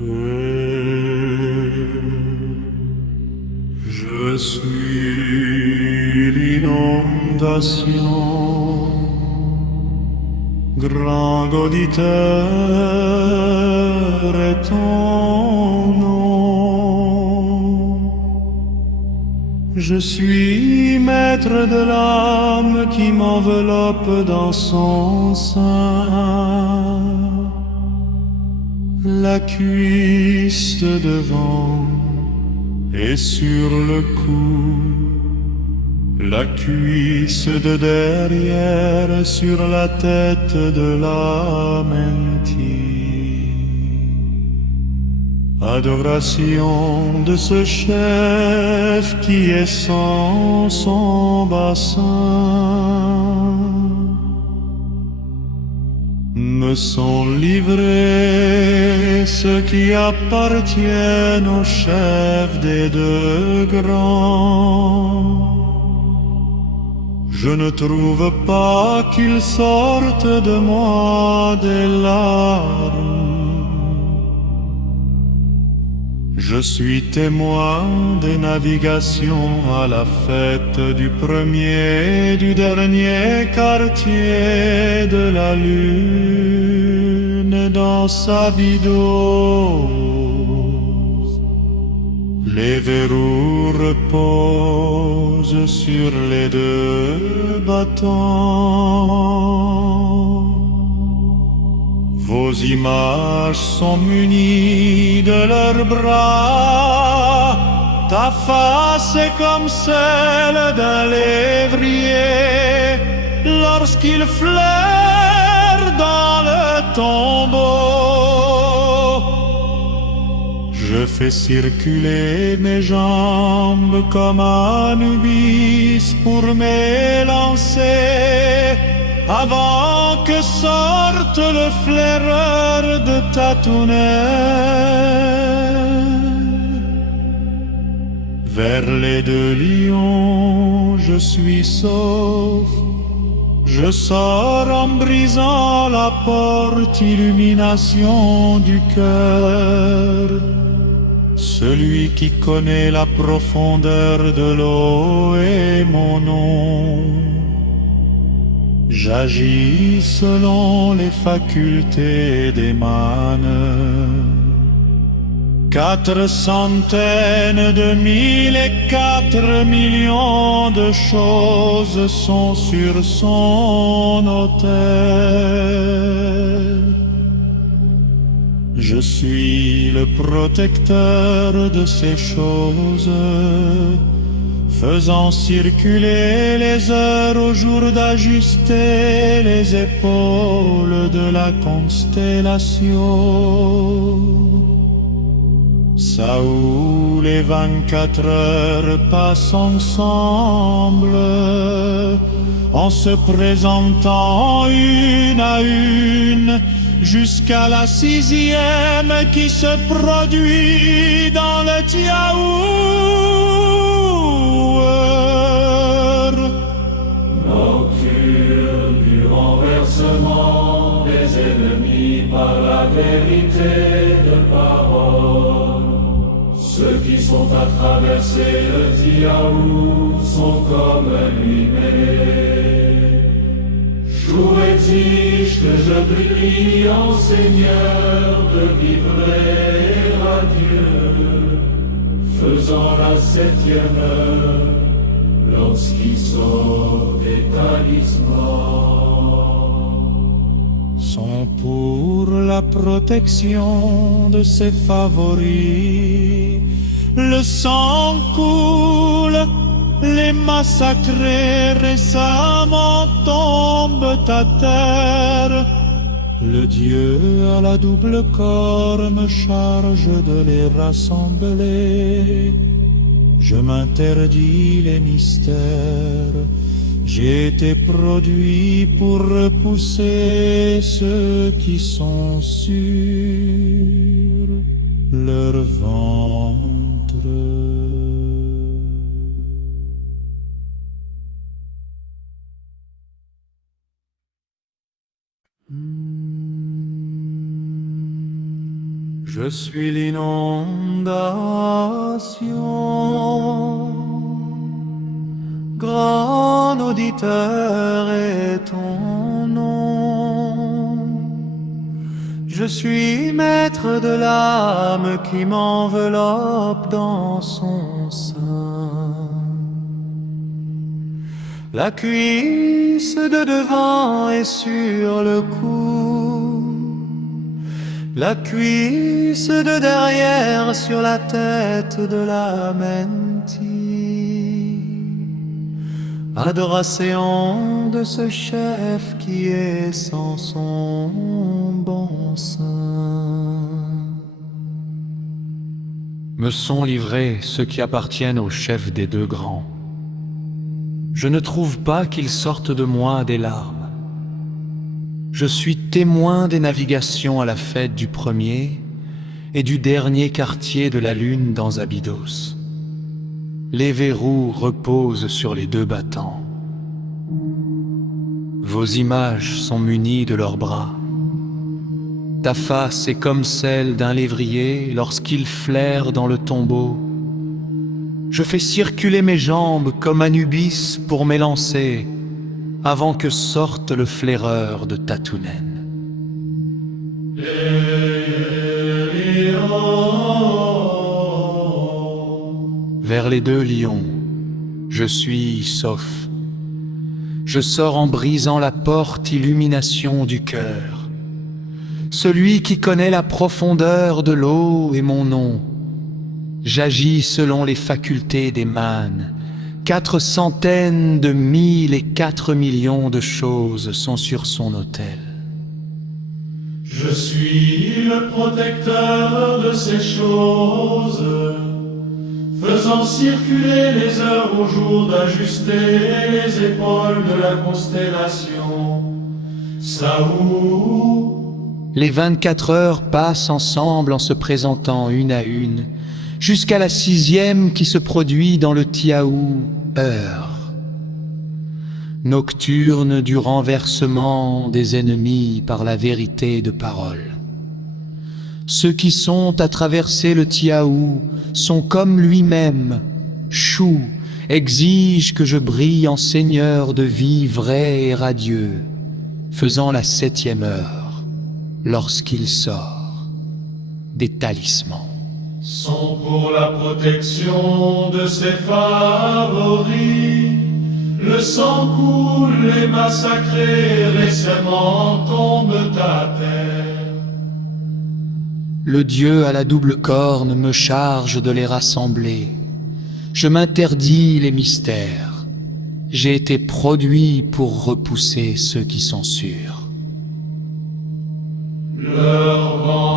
Je suis l'inondation, grand auditeur est ton nom. Je suis maître de l'âme qui m'enveloppe dans son sein. La cuisse de devant et sur le cou, la cuisse de derrière sur la tête de la mentille. Adoration de ce chef qui est sans son bassin. Me sont livrés ceux qui appartiennent au chef des deux grands. Je ne trouve pas qu'ils sortent de moi des larmes. Je suis témoin des navigations à la fête du premier et du dernier quartier de la lune dans sa vie d'ose. Les verrous reposent sur les deux battants. Vos images sont munies de leurs bras. Ta face est comme celle d'un lévrier lorsqu'il flaire dans le tombeau. Je fais circuler mes jambes comme Anubis pour m'élancer avant que sorte le flaireur de ta tonnelle. Vers les deux lions, je suis sauf. Je sors en brisant la porte, illumination du cœur. Celui qui connaît la profondeur de l'eau est mon nom. J'agis selon les facultés des manes. 4 centaines de mille et 4 millions de choses sont sur son autel. Je suis le protecteur de ces choses, faisant circuler les heures au jour d'ajuster les épaules de la constellation. Ça où les 24 heures passent ensemble, en se présentant une à une, jusqu'à la 6e qui se produit dans le tiaour. Nocturne du renversement des ennemis par la vérité de parole. Ceux qui sont à traverser le tiaour sont comme lui-même. Jour exige que je brille en Seigneur de vivre radieux, faisant la 7e heure lorsqu'il sort des talismans. Sont pour la protection de ses favoris. Le sang coule, les massacrés récemment tombent à terre. Le Dieu à la double corps me charge de les rassembler. Je m'interdis les mystères. J'ai été produit pour repousser ceux qui sont sur leur ventre. Je suis l'inondation, grand auditeur est ton nom. Je suis maître de l'âme qui m'enveloppe dans son sein. La cuisse de devant est sur le cou, la cuisse de derrière sur la tête de la mentille. Adoration de ce chef qui est sans son bon sein. Me sont livrés ceux qui appartiennent au chef des deux grands. Je ne trouve pas qu'ils sortent de moi des larmes. Je suis témoin des navigations à la fête du premier et du dernier quartier de la lune dans Abydos. Les verrous reposent sur les deux battants. Vos images sont munies de leurs bras. Ta face est comme celle d'un lévrier lorsqu'il flaire dans le tombeau. Je fais circuler mes jambes comme Anubis pour m'élancer avant que sorte le flaireur de Tatounen. Vers les deux lions, je suis sauf. Je sors en brisant la porte illumination du cœur. Celui qui connaît la profondeur de l'eau est mon nom. J'agis selon les facultés des mânes. 400 000 et 4 millions de choses sont sur son autel. Je suis le protecteur de ces choses, faisant circuler les heures au jour d'ajuster les épaules de la constellation. Saou. Les 24 heures passent ensemble en se présentant une à une, jusqu'à la 6e qui se produit dans le Tiaou, heure. Nocturne du renversement des ennemis par la vérité de parole. Ceux qui sont à traverser le Tiaou sont comme lui-même. Chou exige que je brille en seigneur de vie vrai et radieux, faisant la 7e heure, lorsqu'il sort des talismans. Sont pour la protection de ses favoris. Le sang coule, les massacrés récemment tombent à terre. Le Dieu à la double corne me charge de les rassembler. Je m'interdis les mystères. J'ai été produit pour repousser ceux qui sont sûrs. Leur vent